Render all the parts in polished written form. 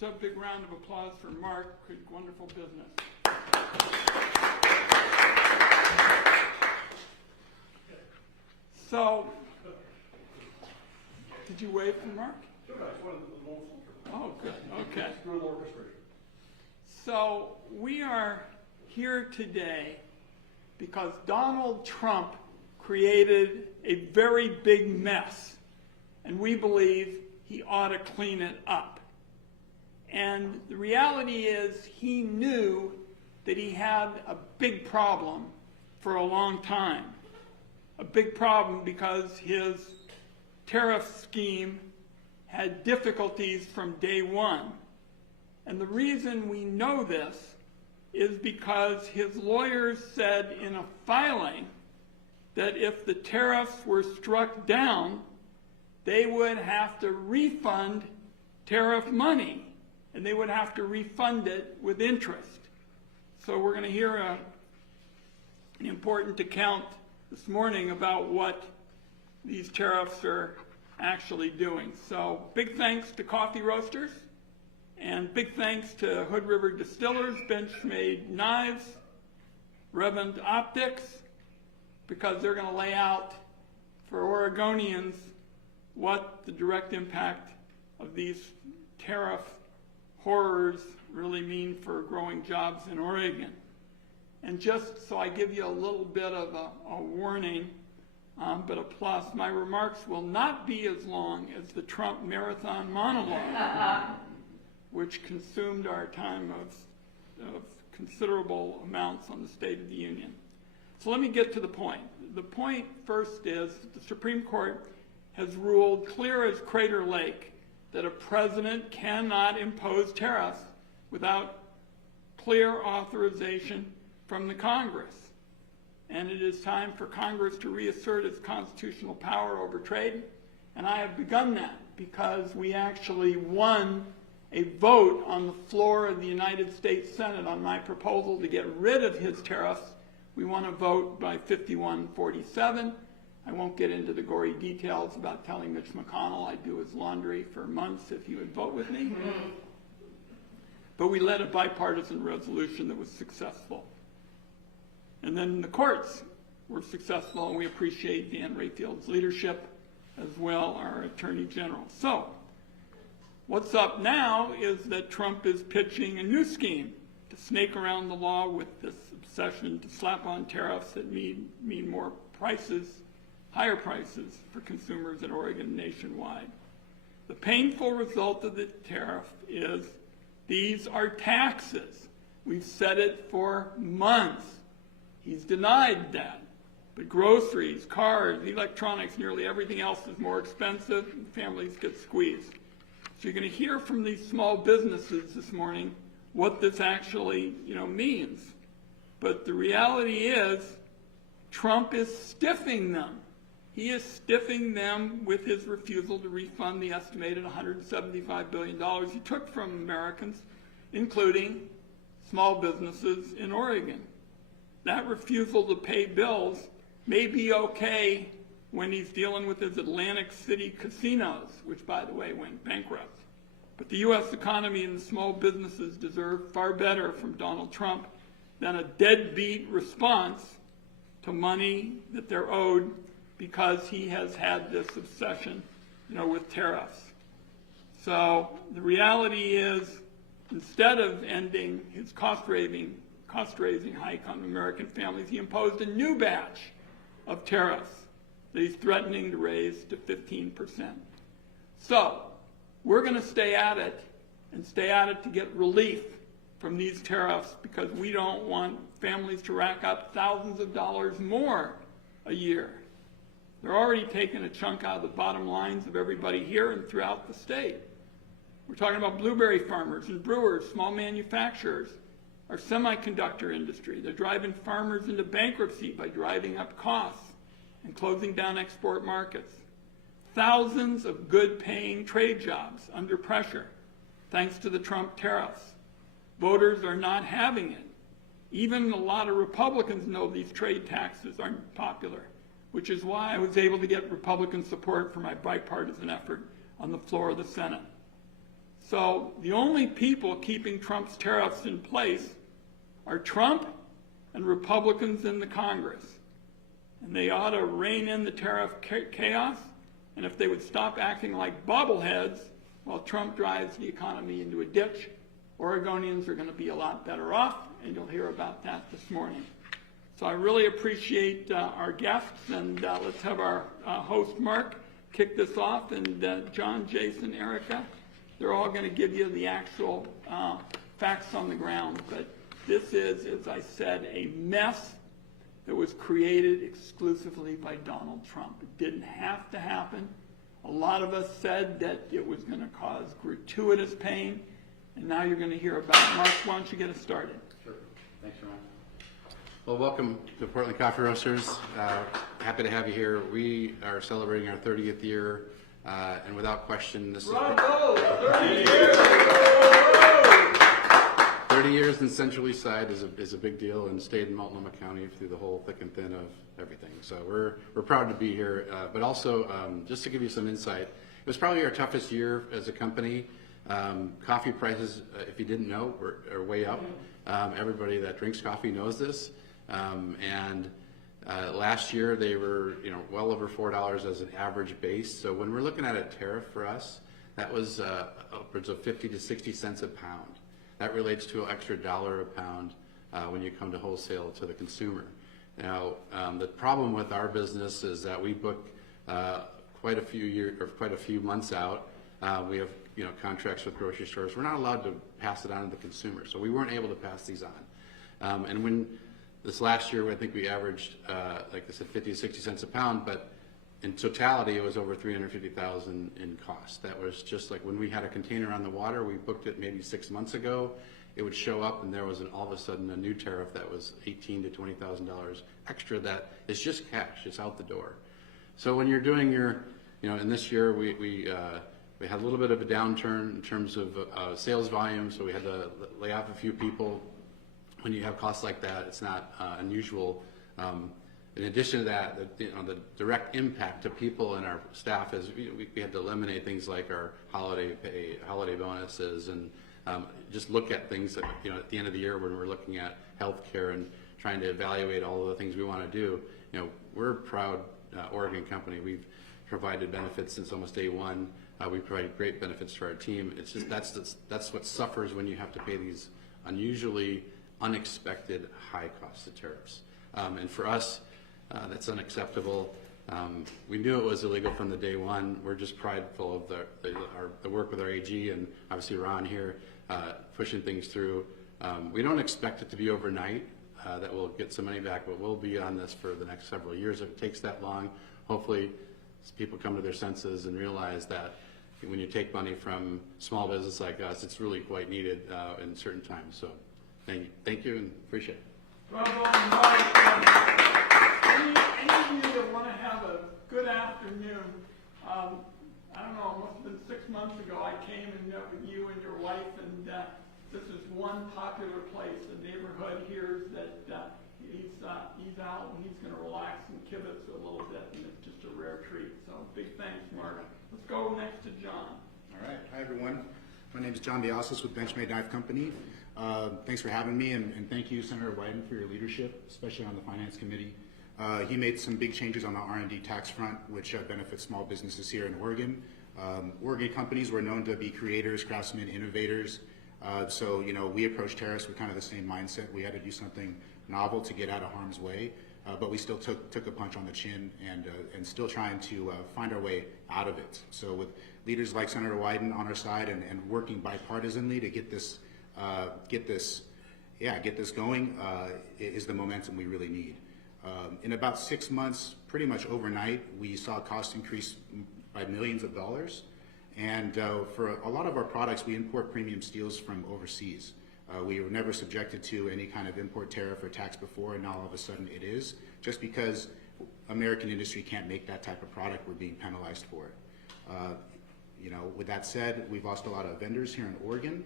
So a big round of applause for Mark. Good, wonderful business. So, did you wave for Mark? Sure, that's one of the most. Oh, good. Okay. Good orchestration. So we are here today because Donald Trump created a very big mess, and we believe he ought to clean it up. And the reality is he knew that he had a big problem for a long time. A big problem because his tariff scheme had difficulties from day one. And the reason we know this is because his lawyers said in a filing that if the tariffs were struck down, they would have to refund tariff money, and they would have to refund it with interest. So we're going to hear an important account this morning about what these tariffs are actually doing. So big thanks to coffee roasters, and big thanks to Hood River Distillers, Benchmade Knives, Refunds Optics, because they're going to lay out for Oregonians what the direct impact of these tariff horrors really mean for growing jobs in Oregon. And just so I give you a little bit of a warning, but a plus, my remarks will not be as long as the Trump marathon monologue, which consumed our time of considerable amounts on the State of the Union. So let me get to the point. The point first is the Supreme Court has ruled clear as Crater Lake that a president cannot impose tariffs without clear authorization from the Congress. And it is time for Congress to reassert its constitutional power over trade. And I have begun that because we actually won a vote on the floor of the United States Senate on my proposal to get rid of his tariffs. We won a vote by 51-47. I won't get into the gory details about telling Mitch McConnell I'd do his laundry for months if he would vote with me. But we led a bipartisan resolution that was successful. And then the courts were successful, and we appreciate Dan Rayfield's leadership, as well our Attorney General. So what's up now is that Trump is pitching a new scheme to snake around the law with this obsession to slap on tariffs that mean more prices, higher prices for consumers in Oregon and nationwide. The painful result of the tariff is these are taxes. We've said it for months. He's denied that. But groceries, cars, electronics, nearly everything else is more expensive, and families get squeezed. So you're going to hear from these small businesses this morning what this actually, means. But the reality is Trump is stiffing them. He is stiffing them with his refusal to refund the estimated $175 billion he took from Americans, including small businesses in Oregon. That refusal to pay bills may be okay when he's dealing with his Atlantic City casinos, which, by the way, went bankrupt. But the U.S. economy and the small businesses deserve far better from Donald Trump than a deadbeat response to money that they're owed because he has had this obsession, with tariffs. So the reality is, instead of ending his cost-raising hike on American families, he imposed a new batch of tariffs that he's threatening to raise to 15%. So we're going to stay at it to get relief from these tariffs because we don't want families to rack up thousands of dollars more a year. They're already taking a chunk out of the bottom lines of everybody here and throughout the state. We're talking about blueberry farmers and brewers, small manufacturers, our semiconductor industry. They're driving farmers into bankruptcy by driving up costs and closing down export markets. Thousands of good-paying trade jobs under pressure thanks to the Trump tariffs. Voters are not having it. Even a lot of Republicans know these trade taxes aren't popular, which is why I was able to get Republican support for my bipartisan effort on the floor of the Senate. So the only people keeping Trump's tariffs in place are Trump and Republicans in the Congress. And they ought to rein in the tariff chaos, and if they would stop acting like bobbleheads while Trump drives the economy into a ditch, Oregonians are going to be a lot better off, and you'll hear about that this morning. So I really appreciate our guests, and let's have our host, Mark, kick this off, and John, Jason, Erica, they're all going to give you the actual facts on the ground. But this is, as I said, a mess that was created exclusively by Donald Trump. It didn't have to happen. A lot of us said that it was going to cause gratuitous pain, and now you're going to hear about it. Mark, why don't you get us started? Sure. Thanks, Ron. Well, welcome to Portland Coffee Roasters. Happy to have you here. We are celebrating our 30th year, and without question, this is 30 years! 30 years in Central East Side is a big deal, and stayed in Multnomah County through the whole thick and thin of everything. So we're proud to be here, but also just to give you some insight, it was probably our toughest year as a company. Coffee prices, if you didn't know, are way up. Everybody that drinks coffee knows this. Last year they were, well over $4 as an average base. So when we're looking at a tariff for us, that was upwards of 50 to 60 cents a pound. That relates to an extra $1 a pound when you come to wholesale to the consumer. Now, the problem with our business is that we book quite a few months out. We have contracts with grocery stores. We're not allowed to pass it on to the consumer, so we weren't able to pass these on. And when this last year, I think we averaged, like I said, 50 to 60 cents a pound, but in totality, it was over $350,000 in cost. That was just like when we had a container on the water, we booked it maybe 6 months ago. It would show up, and there was all of a sudden a new tariff that was $18,000 to $20,000 extra. That is just cash; it's out the door. So when you're doing your, and this year we had a little bit of a downturn in terms of sales volume, so we had to lay off a few people. When you have costs like that, it's not unusual. In addition to that, the direct impact to people and our staff is we had to eliminate things like our holiday pay, holiday bonuses, and just look at things that, at the end of the year when we're looking at healthcare and trying to evaluate all of the things we want to do. We're a proud Oregon company. We've provided benefits since almost day one. We provide great benefits to our team. It's just that's what suffers when you have to pay these unusually unexpected high costs of tariffs. And for us, that's unacceptable. We knew it was illegal from the day one. We're just prideful of the work with our AG and obviously Ron here, pushing things through. We don't expect it to be overnight, that we'll get some money back, but we'll be on this for the next several years. If it takes that long, hopefully people come to their senses and realize that when you take money from small business like us, it's really quite needed in certain times. So thank you and appreciate it. Bravo, Mike. Any of you that want to have a good afternoon, I don't know, it must have been 6 months ago, I came and met with you and your wife, and this is one popular place. The neighborhood hears that he's out and he's going to relax and kibitz a little bit, and it's just a rare treat. So big thanks, Mark. Let's go next to John. All right. Hi, everyone. My name is John Biasis with Benchmade Knife Company. Thanks for having me, and thank you, Senator Wyden, for your leadership, especially on the Finance Committee. He made some big changes on the R&D tax front, which benefits small businesses here in Oregon. Oregon companies were known to be creators, craftsmen, innovators. So we approached tariffs with kind of the same mindset. We had to do something novel to get out of harm's way, but we still took a punch on the chin and still trying to find our way out of it. So with leaders like Senator Wyden on our side and working bipartisanly to get this going is the momentum we really need. In about 6 months, pretty much overnight, we saw costs increase by millions of dollars. And for a lot of our products, we import premium steels from overseas. We were never subjected to any kind of import tariff or tax before, and now all of a sudden it is. Just because American industry can't make that type of product, we're being penalized for it. With that said, we've lost a lot of vendors here in Oregon.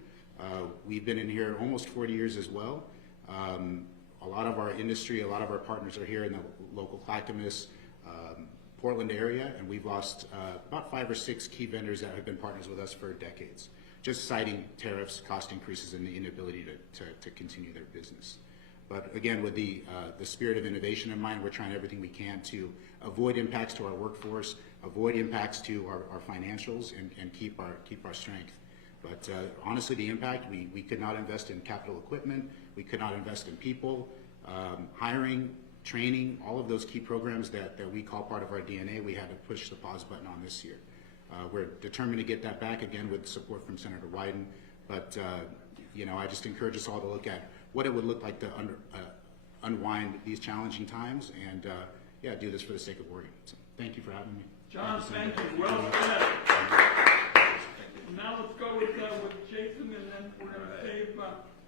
We've been in here almost 40 years as well. A lot of our industry, a lot of our partners are here in the local Clackamas, Portland area, and we've lost about 5 or 6 key vendors that have been partners with us for decades. just citing tariffs, cost increases, and the inability to continue their business. But again, with the spirit of innovation in mind, we're trying everything we can to avoid impacts to our workforce, avoid impacts to our financials, and keep our strength. But honestly, the impact, we could not invest in capital equipment, we could not invest in people, hiring, training, all of those key programs that we call part of our DNA, we had to push the pause button on this year. We're determined to get that back again with support from Senator Wyden, but I just encourage us all to look at what it would look like to unwind these challenging times and do this for the sake of Oregon. So thank you for having me. John, thank you. Well said. Now let's go with Jason, and then we're going to save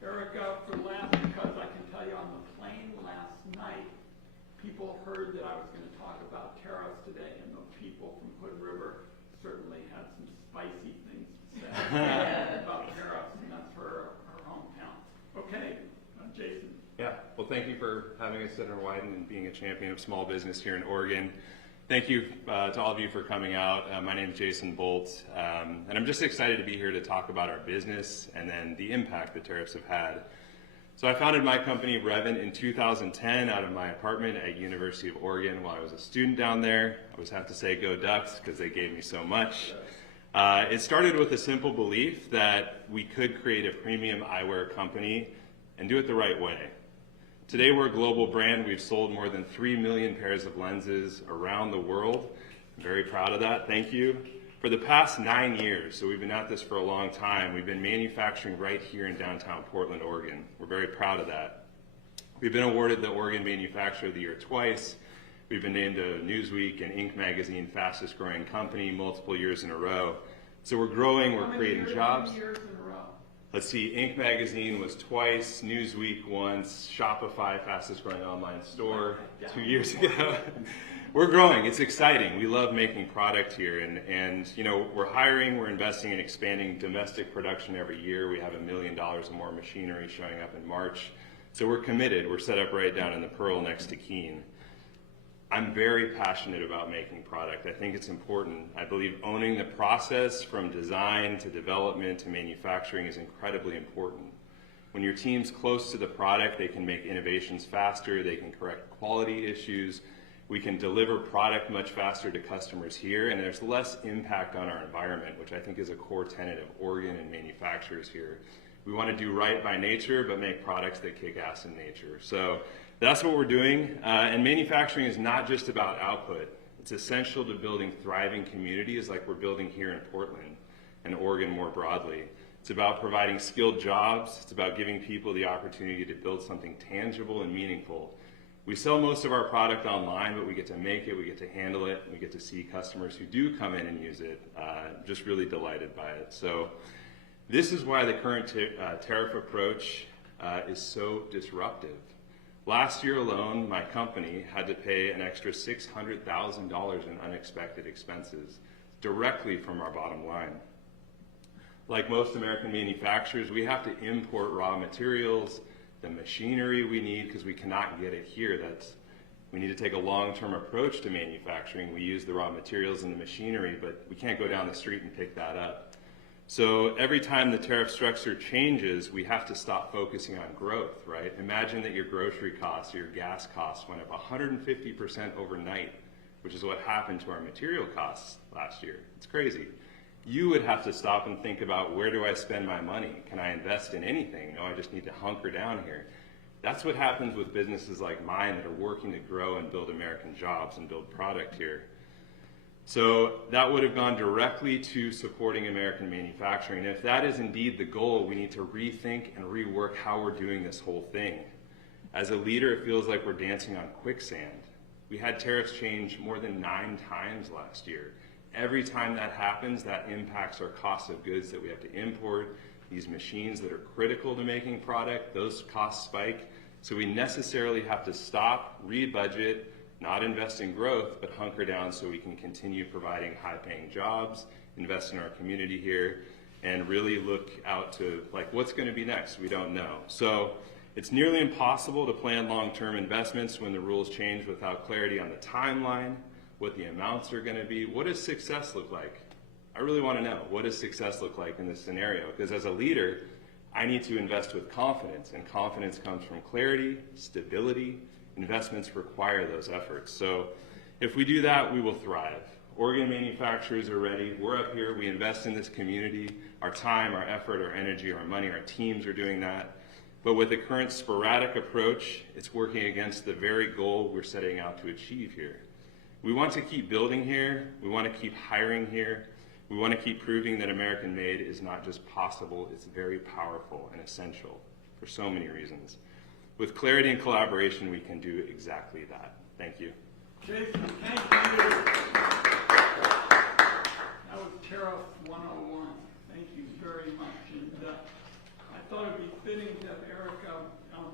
Erica for last, because I can tell you on the plane last night, people heard that I was going to talk about tariffs today, and the people from Hood River certainly had some spicy things to say about tariffs, and that's her hometown. Okay, Jason. Yeah, well, thank you for having us, Senator Wyden, and being a champion of small business here in Oregon. Thank you to all of you for coming out. My name is Jason Bolt, and I'm just excited to be here to talk about our business and then the impact the tariffs have had. So I founded my company, Refunds, in 2010 out of my apartment at University of Oregon while I was a student down there. I always have to say go Ducks because they gave me so much. It started with a simple belief that we could create a premium eyewear company and do it the right way. Today we're a global brand. We've sold more than 3 million pairs of lenses around the world. I'm very proud of that, thank you. For the past 9 years, so we've been at this for a long time, we've been manufacturing right here in downtown Portland, Oregon. We're very proud of that. We've been awarded the Oregon Manufacturer of the Year twice. We've been named a Newsweek and Inc. magazine fastest growing company multiple years in a row. So we're growing, we're creating jobs. How many years in a row? Let's see, Inc. magazine was twice, Newsweek once, Shopify, fastest growing online store 2 years ago. We're growing, it's exciting. We love making product here, and we're hiring, we're investing in expanding domestic production every year. We have $1 million of more machinery showing up in March. So we're committed, we're set up right down in the Pearl next to Keene. I'm very passionate about making product. I think it's important. I believe owning the process from design to development to manufacturing is incredibly important. When your team's close to the product, they can make innovations faster, they can correct quality issues, we can deliver product much faster to customers here, and there's less impact on our environment, which I think is a core tenet of Oregon and manufacturers here. We want to do right by nature, but make products that kick ass in nature. So that's what we're doing, and manufacturing is not just about output. It's essential to building thriving communities like we're building here in Portland and Oregon more broadly. It's about providing skilled jobs. It's about giving people the opportunity to build something tangible and meaningful. We sell most of our product online, but we get to make it, we get to handle it, we get to see customers who do come in and use it. Just really delighted by it. So this is why the current tariff approach is so disruptive. Last year alone, my company had to pay an extra $600,000 in unexpected expenses directly from our bottom line. Like most American manufacturers, we have to import raw materials, the machinery we need, because we cannot get it here. We need to take a long-term approach to manufacturing. We use the raw materials and the machinery, but we can't go down the street and pick that up. So every time the tariff structure changes, we have to stop focusing on growth, right? Imagine that your grocery costs or your gas costs went up 150% overnight, which is what happened to our material costs last year. It's crazy. You would have to stop and think about, where do I spend my money? Can I invest in anything? No, I just need to hunker down here. That's what happens with businesses like mine that are working to grow and build American jobs and build product here. So that would have gone directly to supporting American manufacturing. And if that is indeed the goal, we need to rethink and rework how we're doing this whole thing. As a leader, it feels like we're dancing on quicksand. We had tariffs change more than 9 times last year. Every time that happens, that impacts our cost of goods that we have to import. These machines that are critical to making product, those costs spike. So we necessarily have to stop, re-budget, not invest in growth, but hunker down so we can continue providing high-paying jobs, invest in our community here, and really look out to what's going to be next. We don't know. So it's nearly impossible to plan long-term investments when the rules change without clarity on the timeline, what the amounts are going to be. What does success look like? I really want to know, what does success look like in this scenario? Because as a leader, I need to invest with confidence, and confidence comes from clarity, stability. Investments require those efforts. So if we do that, we will thrive. Oregon manufacturers are ready. We're up here. We invest in this community. Our time, our effort, our energy, our money, our teams are doing that. But with the current sporadic approach, it's working against the very goal we're setting out to achieve here. We want to keep building here. We want to keep hiring here. We want to keep proving that American-made is not just possible, it's very powerful and essential for so many reasons. With clarity and collaboration, we can do exactly that. Thank you. Jason, thank you. That was Tariff 101. Thank you very much. And I thought it'd be fitting to have Erica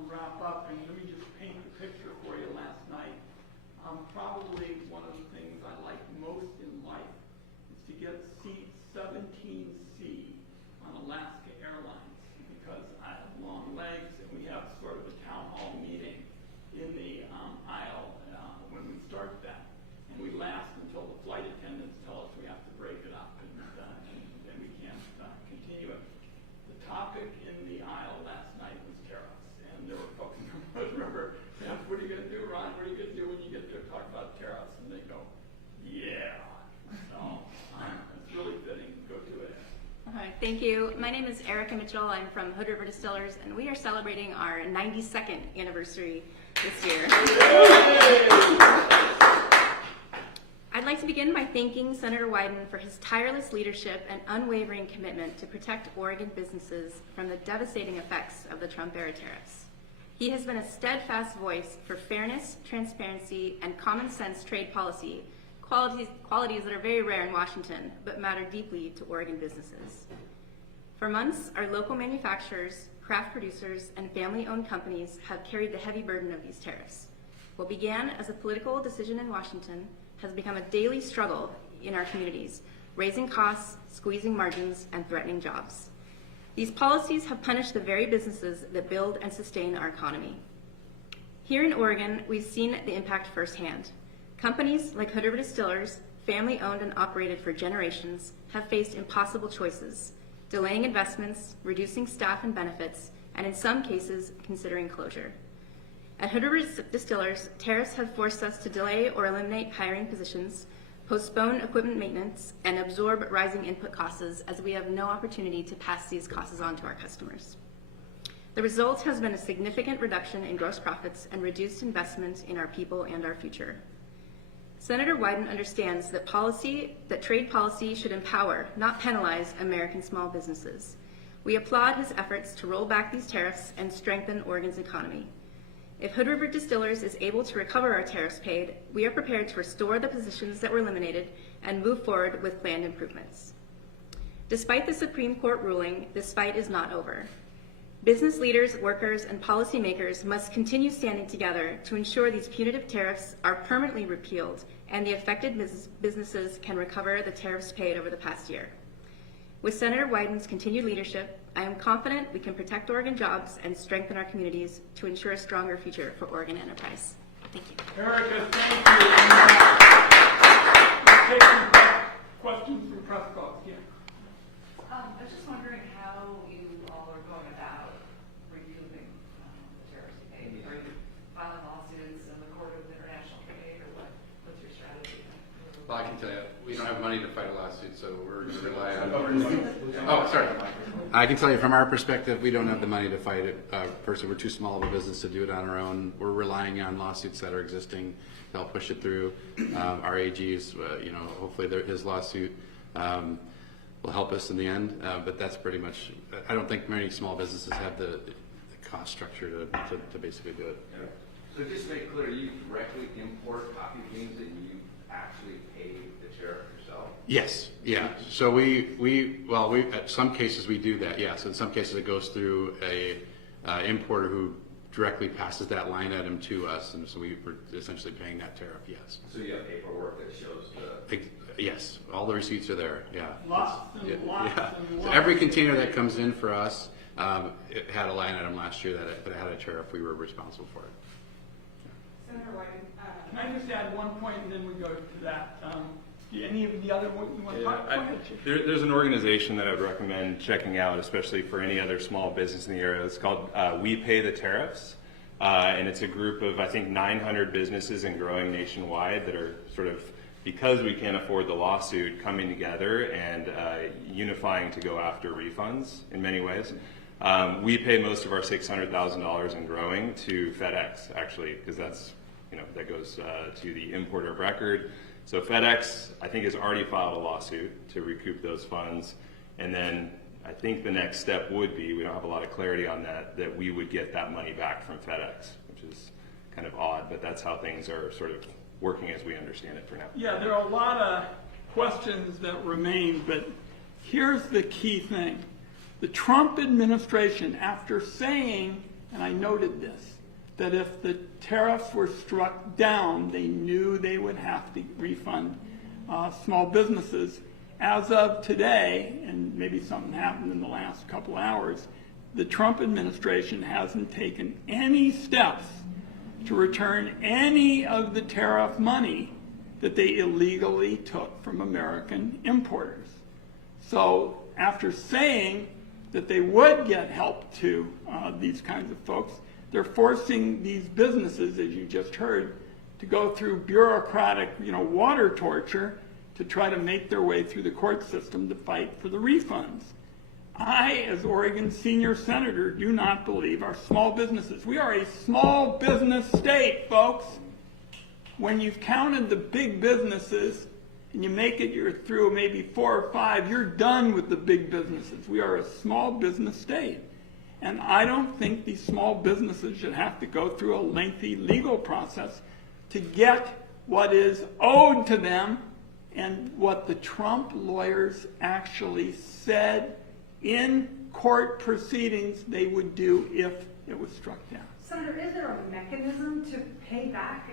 wrap up, and let me just paint the picture for you last night. Probably one of the things I like most in life is to get seat 17C on Alaska Airlines, because I have long legs and we have sort of a town hall meeting in the aisle when we start that. And we last until the flight attendants tell us we have to break it up, and then we can't continue it. The topic in the aisle last night was tariffs, and there were folks from Hood River saying, "What are you going to do, Ron? What are you going to do when you get there to talk about tariffs?" And they go, "Yeah." So it's really fitting. Go to it. All right, thank you. My name is Erica Mitchell. I'm from Hood River Distillers, and we are celebrating our 92nd anniversary this year. I'd like to begin by thanking Senator Wyden for his tireless leadership and unwavering commitment to protect Oregon businesses from the devastating effects of the Trump-era tariffs. He has been a steadfast voice for fairness, transparency, and common sense trade policy, qualities that are very rare in Washington, but matter deeply to Oregon businesses. For months, our local manufacturers, craft producers, and family-owned companies have carried the heavy burden of these tariffs. What began as a political decision in Washington has become a daily struggle in our communities, raising costs, squeezing margins, and threatening jobs. These policies have punished the very businesses that build and sustain our economy. Here in Oregon, we've seen the impact firsthand. Companies like Hood River Distillers, family-owned and operated for generations, have faced impossible choices, delaying investments, reducing staff and benefits, and in some cases, considering closure. At Hood River Distillers, tariffs have forced us to delay or eliminate hiring positions, postpone equipment maintenance, and absorb rising input costs as we have no opportunity to pass these costs on to our customers. The result has been a significant reduction in gross profits and reduced investment in our people and our future. Senator Wyden understands that trade policy should empower, not penalize, American small businesses. We applaud his efforts to roll back these tariffs and strengthen Oregon's economy. If Hood River Distillers is able to recover our tariffs paid, we are prepared to restore the positions that were eliminated and move forward with planned improvements. Despite the Supreme Court ruling, this fight is not over. Business leaders, workers, and policymakers must continue standing together to ensure these punitive tariffs are permanently repealed and the affected businesses can recover the tariffs paid over the past year. With Senator Wyden's continued leadership, I am confident we can protect Oregon jobs and strengthen our communities to ensure a stronger future for Oregon enterprise. Thank you. Erica, thank you. Let's take some questions from press calls. Yeah. I was just wondering how you all are going about recouping the tariffs you paid. Are you filing lawsuits in the Court of International Trade, or what's your strategy? Well, I can tell you, we don't have money to fight a lawsuit, so we're going to rely on. Oh, sorry. I can tell you from our perspective, we don't have the money to fight it. Personally, we're too small of a business to do it on our own. We're relying on lawsuits that are existing to help push it through. Our AG's, hopefully his lawsuit will help us in the end. But that's pretty much. I don't think many small businesses have the cost structure to basically do it. Yeah. So just to make clear, you directly import coffee beans and you actually pay the tariff yourself? Yes, yeah. So we at some cases we do that, yes. In some cases it goes through a importer who directly passes that line item to us, and so we're essentially paying that tariff, yes. So you have paperwork that shows the... Yes, all the receipts are there, yeah. Lots and lots. So every container that comes in for us, it had a line item last year that had a tariff, we were responsible for it. Senator Wyden, Can I just add one point and then we go to that? Any of the other one you want to talk about? There's an organization that I would recommend checking out, especially for any other small business in the area. It's called We Pay the Tariffs. And it's a group of, I think, 900 businesses and growing nationwide that are sort of, because we can't afford the lawsuit, coming together and unifying to go after refunds in many ways. We pay most of our $600,000 in growing to FedEx, actually, because that's, that goes to the importer of record. So FedEx, I think, has already filed a lawsuit to recoup those funds. And then I think the next step would be, we don't have a lot of clarity on that, that we would get that money back from FedEx, which is kind of odd, but that's how things are sort of working as we understand it for now. Yeah, there are a lot of questions that remain, but here's the key thing. The Trump administration, after saying, and I noted this, that if the tariffs were struck down, they knew they would have to refund small businesses. As of today, and maybe something happened in the last couple hours, the Trump administration hasn't taken any steps to return any of the tariff money that they illegally took from American importers. So after saying that they would get help to these kinds of folks, they're forcing these businesses, as you just heard, to go through bureaucratic, water torture to try to make their way through the court system to fight for the refunds. I, as Oregon's senior senator, do not believe our small businesses. We are a small business state, folks. When you've counted the big businesses and you make it, you're through maybe 4 or 5, you're done with the big businesses. We are a small business state. And I don't think these small businesses should have to go through a lengthy legal process to get what is owed to them and what the Trump lawyers actually said in court proceedings they would do if it was struck down. Senator, is there a mechanism to pay back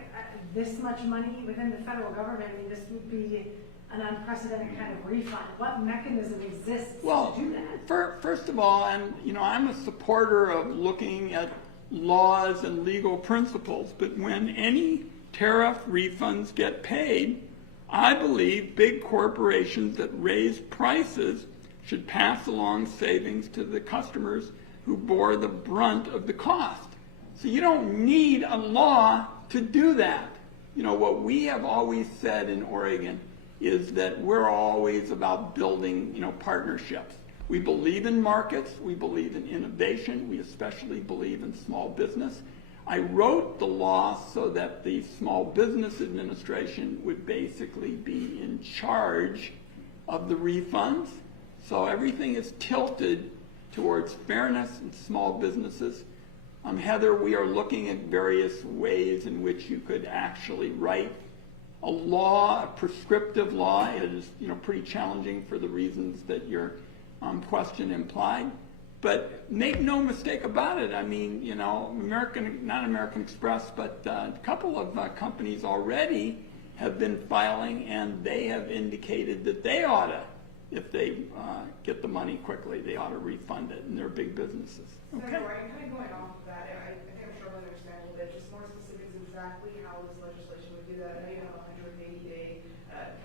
this much money within the federal government? I mean, this would be an unprecedented kind of refund. What mechanism exists to do that? First of all, and I'm a supporter of looking at laws and legal principles, but when any tariff refunds get paid, I believe big corporations that raise prices should pass along savings to the customers who bore the brunt of the cost. So you don't need a law to do that. What we have always said in Oregon is that we're always about building, partnerships. We believe in markets, we believe in innovation, we especially believe in small business. I wrote the law so that the Small Business Administration would basically be in charge of the refunds. So everything is tilted towards fairness in small businesses. Heather, we are looking at various ways in which you could actually write a law, a prescriptive law. It is, pretty challenging for the reasons that your question implied. But make no mistake about it. I mean, not American Express, but a couple of companies already have been filing, and they have indicated that they ought to, if they get the money quickly, they ought to refund it, and they're big businesses. Okay. Senator Wyden, kind of going off of that, I think I'm struggling to understand a little bit, just more specifics exactly how this legislation would do that. I know you have a 180-day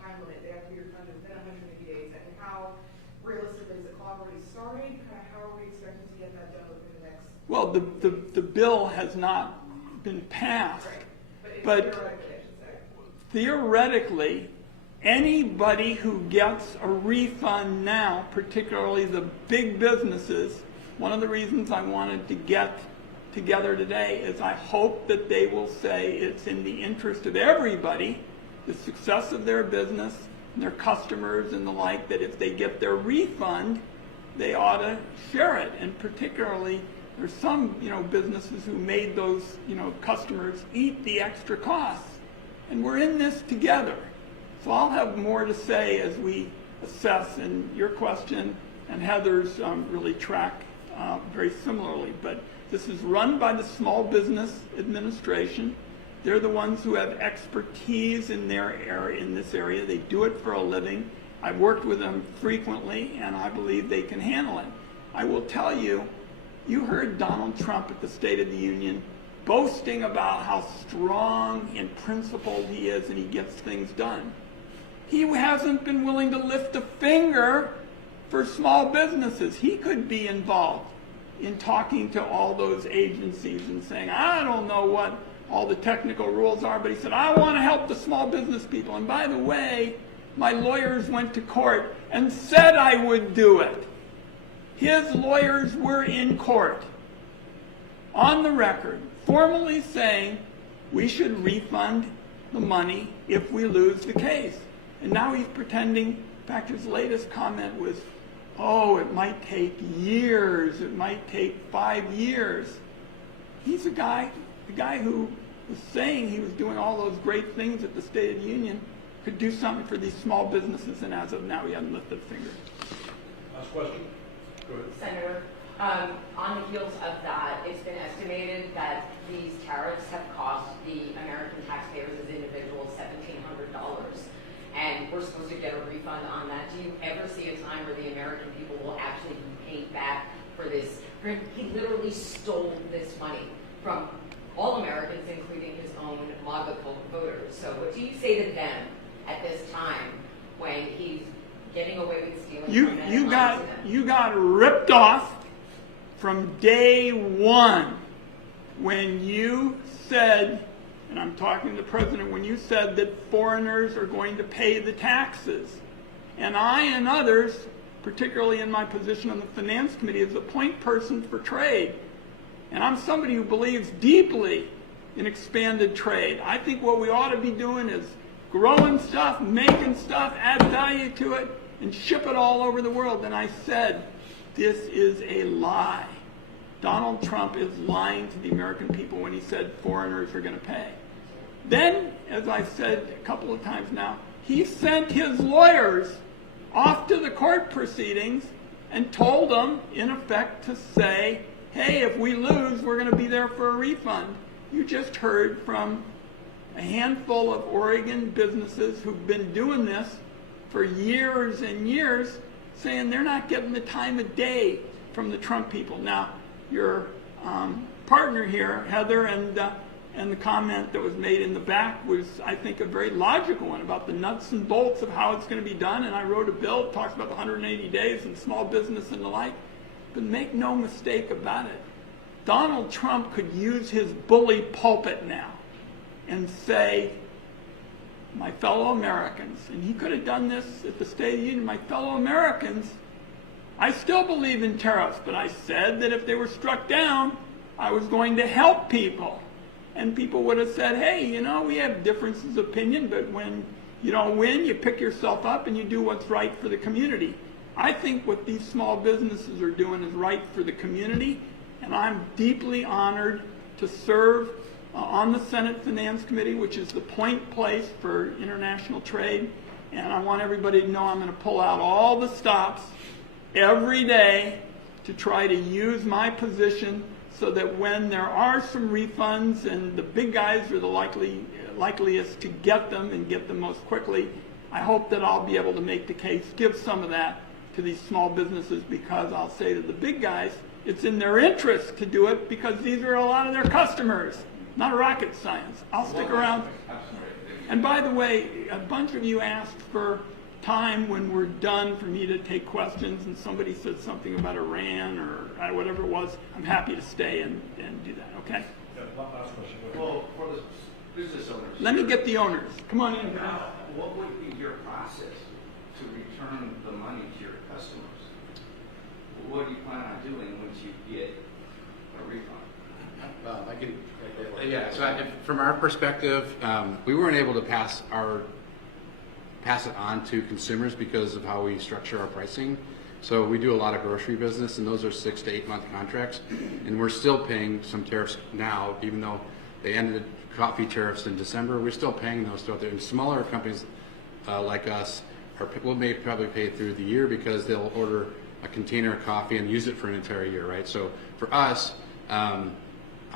time limit. They have to be refunded within 180 days. And how realistically is the clock already started? Kind of how are we expecting to get that done within the next? Well, the bill has not been passed, right. but theoretically, I should say. Theoretically, anybody who gets a refund now, particularly the big businesses, one of the reasons I wanted to get together today is I hope that they will say it's in the interest of everybody, the success of their business, and their customers and the like, that if they get their refund, they ought to share it. And particularly, there's some, businesses who made those, customers eat the extra costs. And we're in this together. So I'll have more to say as we assess, and your question and Heather's really track very similarly. But this is run by the Small Business Administration. They're the ones who have expertise in their area, in this area. They do it for a living. I've worked with them frequently, and I believe they can handle it. I will tell you, you heard Donald Trump at the State of the Union boasting about how strong and principled he is and he gets things done. he hasn't been willing to lift a finger for small businesses. He could be involved in talking to all those agencies and saying, I don't know what all the technical rules are, but he said, I want to help the small business people. And by the way, my lawyers went to court and said I would do it. His lawyers were in court, on the record, formally saying we should refund the money if we lose the case. And now he's pretending, in fact, his latest comment was, oh, it might take years, it might take 5 years. He's the guy who was saying he was doing all those great things at the State of the Union, could do something for these small businesses, and as of now, he hasn't lifted a finger. Last question? Go ahead. Senator, on the heels of that, it's been estimated that these tariffs have cost the American taxpayers as individuals $1,700, and we're supposed to get a refund on that. Do you ever see a time where the American people will actually be paid back for this? He literally stole this money from all Americans, including his own MAGA voters. So what do you say to them at this time when he's getting away with stealing from them and lying to them? You got ripped off from day one when you said, and I'm talking to the president, when you said that foreigners are going to pay the taxes. And I and others, particularly in my position on the Finance Committee, as a point person for trade, and I'm somebody who believes deeply in expanded trade. I think what we ought to be doing is growing stuff, making stuff, add value to it, and ship it all over the world. And I said, this is a lie. Donald Trump is lying to the American people when he said foreigners are going to pay. Then, as I've said a couple of times now, he sent his lawyers off to the court proceedings and told them, in effect, to say, hey, if we lose, we're going to be there for a refund. You just heard from a handful of Oregon businesses who've been doing this for years and years, saying they're not getting the time of day from the Trump people. Now, your partner here, Heather, and the comment that was made in the back was, I think, a very logical one about the nuts and bolts of how it's going to be done. And I wrote a bill that talks about the 180 days and small business and the like. But make no mistake about it, Donald Trump could use his bully pulpit now and say, my fellow Americans, and he could have done this at the State of the Union, my fellow Americans, I still believe in tariffs, but I said that if they were struck down, I was going to help people. And people would have said, hey, you know, we have differences of opinion, but when you don't win, you pick yourself up and you do what's right for the community. I think what these small businesses are doing is right for the community, and I'm deeply honored to serve on the Senate Finance Committee, which is the point place for international trade, and I want everybody to know I'm going to pull out all the stops every day to try to use my position so that when there are some refunds, and the big guys are the likeliest to get them and get them most quickly, I hope that I'll be able to make the case, give some of that to these small businesses, because I'll say to the big guys, it's in their interest to do it because these are a lot of their customers. Not rocket science. I'll stick around. And by the way, a bunch of you asked for time when we're done for me to take questions, and somebody said something about Iran or whatever it was. I'm happy to stay and do that, okay? Yeah, last question. Go ahead. Well, for the business owners. Let me get the owners. Come on in. What would be your process to return the money to your customers? What do you plan on doing once you get a refund? Well, I can, yeah, so from our perspective, we weren't able to pass it on to consumers because of how we structure our pricing. So we do a lot of grocery business, and those are 6 to 8 month contracts, and we're still paying some tariffs now, even though they ended coffee tariffs in December. We're still paying those throughout there. And smaller companies like us may probably pay through the year because they'll order a container of coffee and use it for an entire year, right? So for us,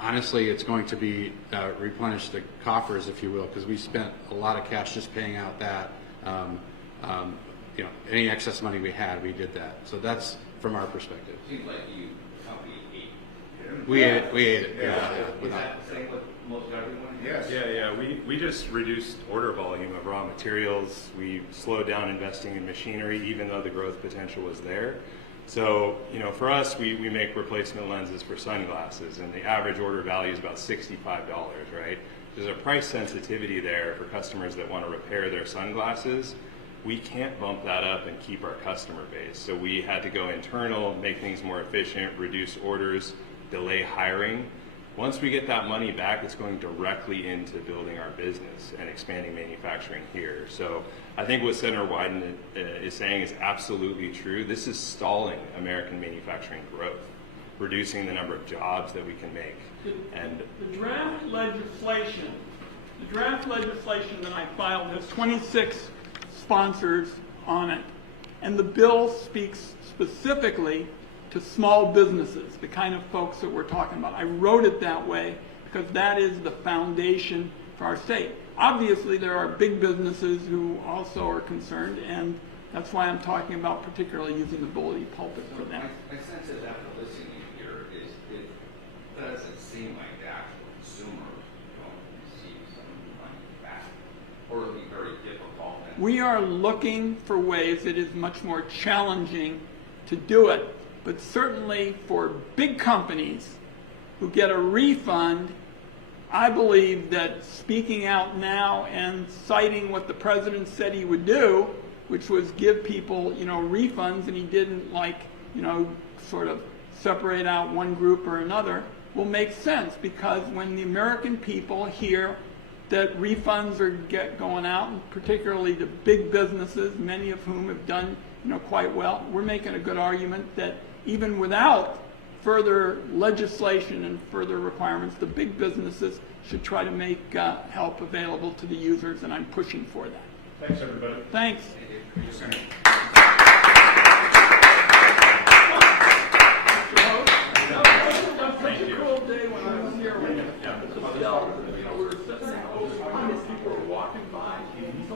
honestly, it's going to be replenish the coffers, if you will, because we spent a lot of cash just paying out that. You know, any excess money we had, we did that. So that's from our perspective. Seems like you, company, ate. We ate it. Yeah. Is that the same with most everyone? Yes. Yeah, we just reduced order volume of raw materials. We slowed down investing in machinery, even though the growth potential was there. So, for us, we make replacement lenses for sunglasses, and the average order value is about $65, right? There's a price sensitivity there for customers that want to repair their sunglasses. We can't bump that up and keep our customer base. So we had to go internal, make things more efficient, reduce orders, delay hiring. Once we get that money back, it's going directly into building our business and expanding manufacturing here. So I think what Senator Wyden is saying is absolutely true. This is stalling American manufacturing growth, reducing the number of jobs that we can make. The draft legislation that I filed has 26 sponsors on it. And the bill speaks specifically to small businesses, the kind of folks that we're talking about. I wrote it that way because that is the foundation for our state. Obviously, there are big businesses who also are concerned, and that's why I'm talking about particularly using the bully pulpit for them. My sense is after listening here is it doesn't seem like the actual consumers don't receive some money back, or it'll be very difficult. We are looking for ways. It is much more challenging to do it, but certainly for big companies who get a refund, I believe that speaking out now and citing what the president said he would do, which was give people, refunds, and he didn't sort of separate out one group or another, will make sense, because when the American people hear that refunds are going out, and particularly to big businesses, many of whom have done quite well, we're making a good argument that even without further legislation and further requirements, the big businesses should try to make help available to the users, and I'm pushing for that. Thanks, everybody. Thanks. It was such a cool day when I was here with the